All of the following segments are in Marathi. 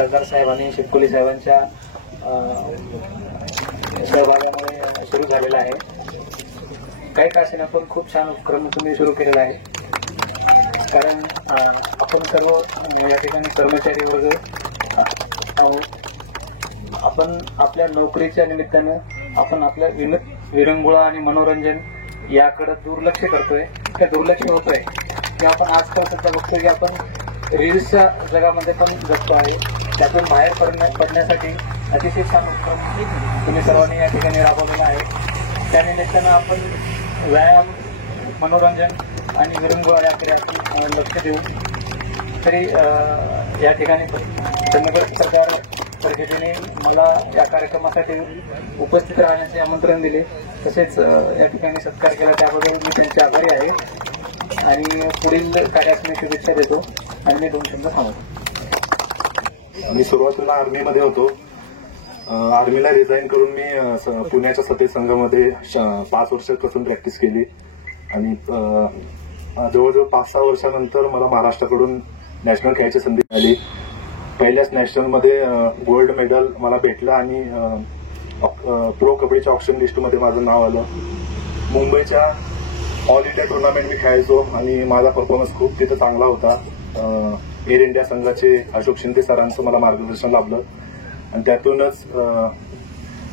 बिराजदार साहेब आणि शिवकुली साहेबांच्या सहभागामुळे सुरू झालेला आहे. काही का असेना पण खूप छान उपक्रम तुम्ही सुरू केलेला आहे. कारण आपण सर्व या ठिकाणी कर्मचारी वर्ग आपण आपल्या नोकरीच्या निमित्तानं आपण आपल्या विरंगुळा आणि मनोरंजन याकडे दुर्लक्ष करतोय. त्या दुर्लक्ष होतोय की आपण आजकाल सध्या बघतोय की आपण रील्सच्या जगामध्ये पण जगतो आहे. त्यातून बाहेर पडण्यासाठी अतिशय छान उपक्रम तुम्ही सर्वांनी या ठिकाणी राबवलेला आहे. त्यानिमित्तानं आपण व्यायाम, मनोरंजन आणि विरंगुळा याकडे लक्ष देऊन तरी या ठिकाणी चंदगड सरकार तर्फे मला या कार्यक्रमासाठी उपस्थित राहण्याचे आमंत्रण दिले, तसेच या ठिकाणी सत्कार केला त्याबद्दल मी त्यांचे आभारी आहे आणि पुढील कार्यास मी शुभेच्छा देतो आणि मी 2 शब्द सांगतो. मी सुरुवातीला आर्मीमध्ये होतो. आर्मीला रिझाईन करून मी पुण्याच्या सतेज संघामध्ये 5 वर्षापासून प्रॅक्टिस केली आणि जवळजवळ 5-6 वर्षानंतर मला महाराष्ट्राकडून नॅशनल खेळायची संधी मिळाली. पहिल्याच नॅशनलमध्ये गोल्ड मेडल मला भेटलं आणि प्रो कबड्डीच्या ऑप्शन लिस्टमध्ये माझं नाव आलं. मुंबईच्या ऑल इंडिया टुर्नामेंट मी खेळायचो आणि माझा परफॉर्मन्स खूप तिथं चांगला होता. एअर इंडिया संघाचे अशोक शिंदे सरांचं मला मार्गदर्शन लाभलं आणि त्यातूनच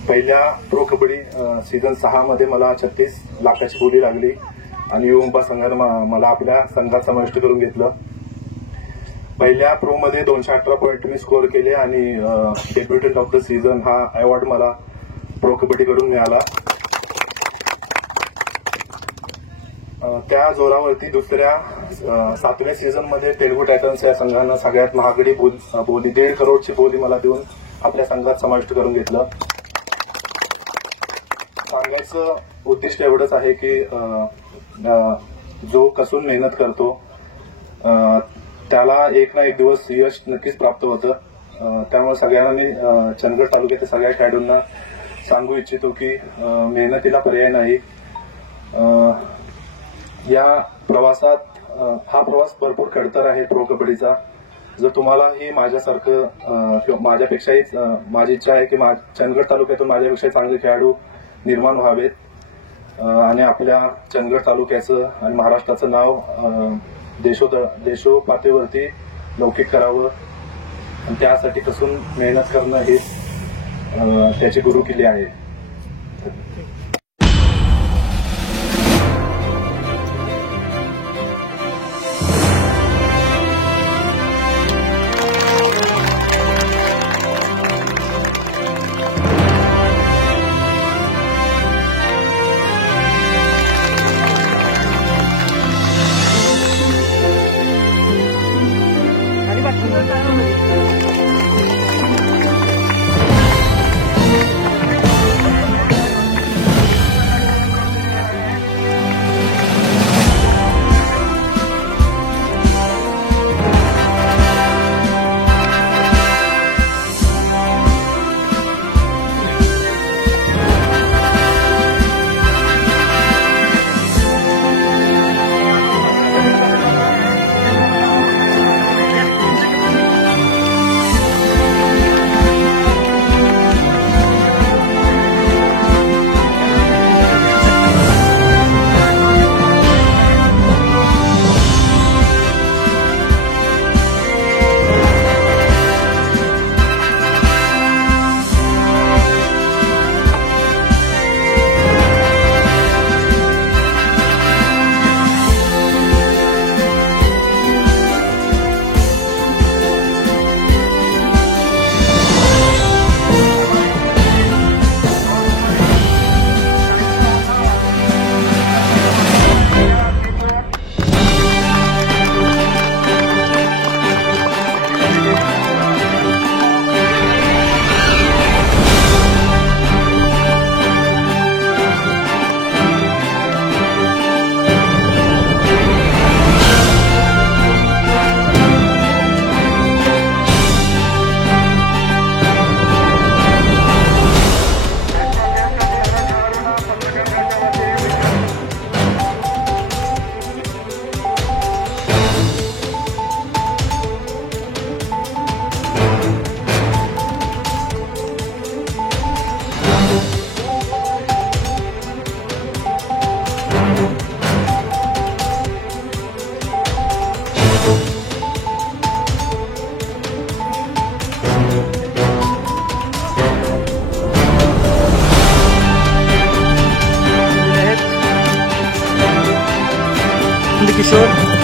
पहिल्या प्रो कबड्डी सीझन 6 मध्ये मला 36 लाखाची बोली लागली आणि युवंपा संघानं मला आपल्या संघात समाविष्ट करून घेतलं. पहिल्या प्रो मध्ये 218 पॉईंट मी स्कोअर केले आणि डेब्युटंट ऑफ द सीझन हा अवॉर्ड मला प्रो कबड्डीकडून मिळाला. त्या जोरावरती दुसऱ्या 7व्या सीझन मध्ये तेलुगू टायटन्स या संघानं सगळ्यात महागडी बोली 1.5 करोडची बोली मला देऊन आपल्या संघात समाविष्ट करून घेतलं. सांगायचं उद्दिष्ट एवढंच आहे की जो कसून मेहनत करतो त्याला एक ना एक दिवस यश नक्कीच प्राप्त होतं. त्यामुळे सगळ्यांना मी चंदगड तालुक्यातील सगळ्या खेळाडूंना सांगू इच्छितो की मेहनतीला पर्याय नाही. या प्रवासात हा प्रवास भरपूर खडतर आहे प्रो कबड्डीचा. जर तुम्हालाही माझ्यासारखं माझ्यापेक्षाही माझी इच्छा आहे की चंदगड तालुक्यातून माझ्यापेक्षा चांगले खेळाडू निर्माण व्हावेत आणि आपल्या चंदगड तालुक्याचं आणि महाराष्ट्राचं नाव देशोपातळीवरती लौकिक करावं आणि त्यासाठी कसून मेहनत करणं हे त्याची गुरुकिल्ली आहे. किशोर